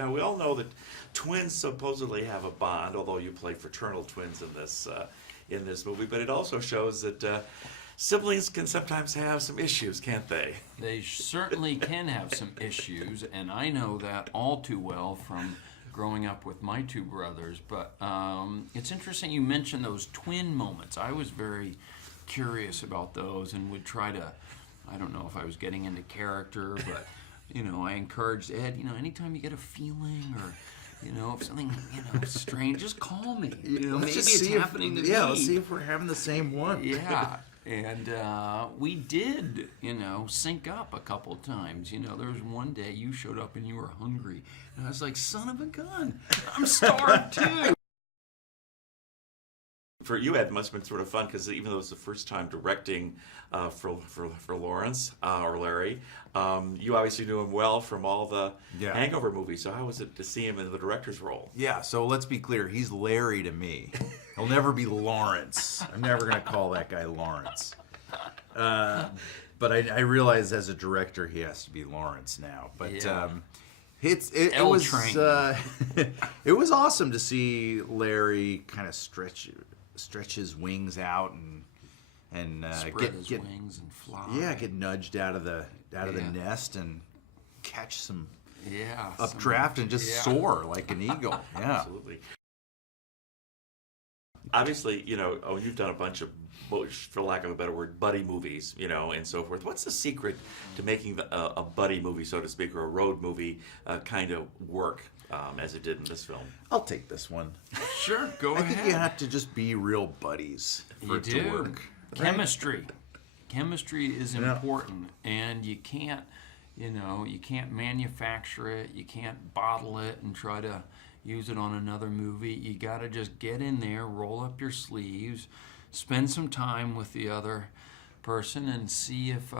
Now, we all know that twins supposedly have a bond, although you play fraternal twins in this movie. But it also shows that siblings can sometimes have some issues, can't they? They certainly can have some issues, and I know that all too well from growing up with my two brothers. But it's interesting you mentioned those twin moments. I was very curious about those and would try to, I don't know if I was getting into character, but I encouraged Ed, anytime you get a feeling or, if something, strange, just call me. Maybe it's happening to me. Yeah, let's see if we're having the same one. Yeah, and we did, sync up a couple times. There was one day you showed up and you were hungry. And I was like, son of a gun, I'm starved too. For you, Ed, it must have been sort of fun because even though it was the first time directing for Lawrence or Larry, you obviously knew him well from all the Hangover movies. So how was it to see him in the director's role? Yeah, so let's be clear. He's Larry to me. He'll never be Lawrence. I'm never going to call that guy Lawrence. But I realize as a director he has to be Lawrence now. But it was it was awesome to see Larry kind of stretch his wings out and spread his wings and fly. Yeah, get nudged out of the nest and catch some updraft and just soar like an eagle. Yeah, absolutely. Obviously, you've done a bunch of, for lack of a better word, buddy movies, and so forth. What's the secret to making a buddy movie, so to speak, or a road movie kind of work as it did in this film? I'll take this one. Sure, go ahead. I think you have to just be real buddies for it to work. Chemistry. Right? Chemistry is important, and you can't, you can't manufacture it. You can't bottle it and try to use it on another movie. You got to just get in there, roll up your sleeves, spend some time with the other person and see if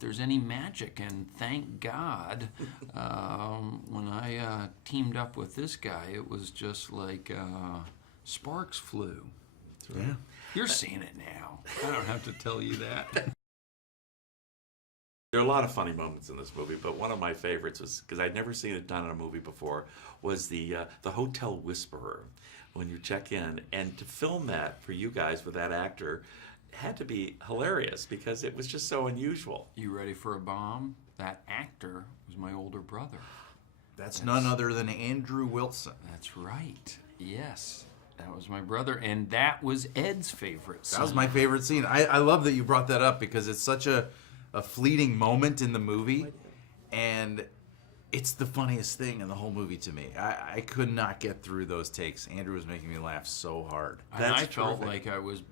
there's any magic. And thank God, when I teamed up with this guy, it was just like sparks flew. Right. Yeah. You're seeing it now. I don't have to tell you that. There are a lot of funny moments in this movie, but one of my favorites was, because I'd never seen it done in a movie before, was the Hotel Whisperer. When you check in, and to film that for you guys with that actor had to be hilarious because it was just so unusual. You ready for a bomb? That actor was my older brother. That's none other than Itw Wilson. That's right. Yes. That was my brother, and that was Ed's favorite scene. That was my favorite scene. I love that you brought that up because it's such a fleeting moment in the movie, and it's the funniest thing in the whole movie to me. I could not get through those takes. Andrew was making me laugh so hard. And I felt like I was,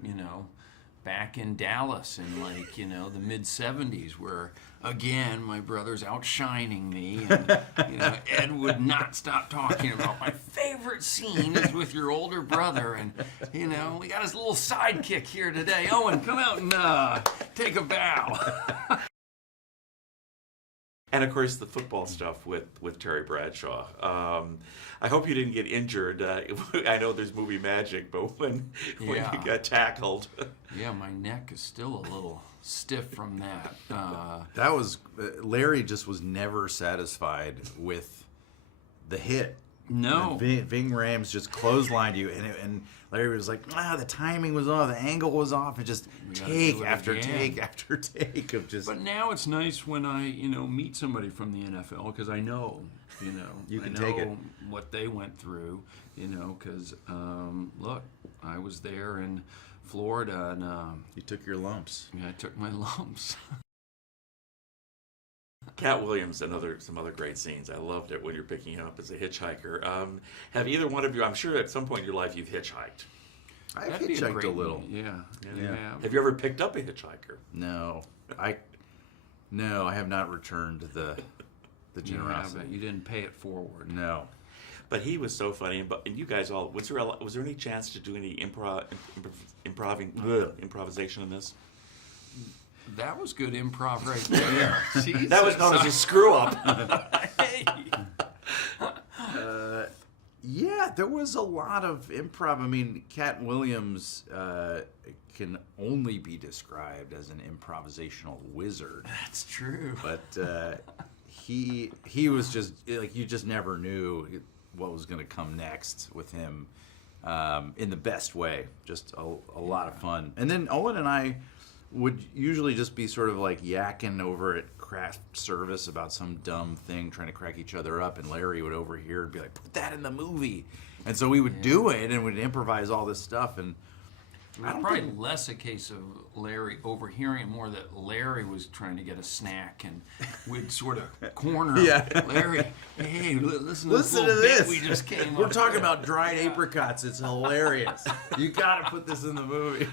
back in Dallas in the mid-'70s where, again, my brother's outshining me. And, Ed would not stop talking about my favorite scene is with your older brother. And, we got his little sidekick here today. Owen, come out and take a bow. And, of course, the football stuff with Terry Bradshaw. I hope you didn't get injured. I know there's movie magic, but when you got tackled. Yeah, my neck is still a little stiff from that. That was Larry just was never satisfied with the hit. No. Ving Rhames just clotheslined you, and Larry was like, the timing was off, the angle was off, and just take after take after take of just. But now it's nice when I, meet somebody from the NFL because I know, you can take it. What they went through, because look, I was there in Florida and you took your lumps. Yeah, I took my lumps. Katt Williams, some other great scenes. I loved it when you're picking him up as a hitchhiker. Have either one of you, I'm sure at some point in your life you've hitchhiked. I've hitchhiked a little. Yeah. Have you ever picked up a hitchhiker? No. I have not returned the generosity. You didn't pay it forward. No. But he was so funny, and you guys all, was there any chance to do any improvisation in this? That was good improv right there. Jesus. That was known as a screw-up. Hey. Yeah, there was a lot of improv. I mean, Katt Williams can only be described as an improvisational wizard. That's true. But he was just like, you just never knew what was going to come next with him, in the best way. Just a lot of fun. And then Owen and I would usually just be sort of like yakking over at craft service about some dumb thing, trying to crack each other up, and Larry would overhear and be like, put that in the movie. And so we would do it, and we'd improvise all this stuff, and It was probably less a case of Larry overhearing, more that Larry was trying to get a snack, and we'd sort of corner Larry. Hey, listen to this. We just came. We're talking about dried apricots. It's hilarious. You got to put this in the movie.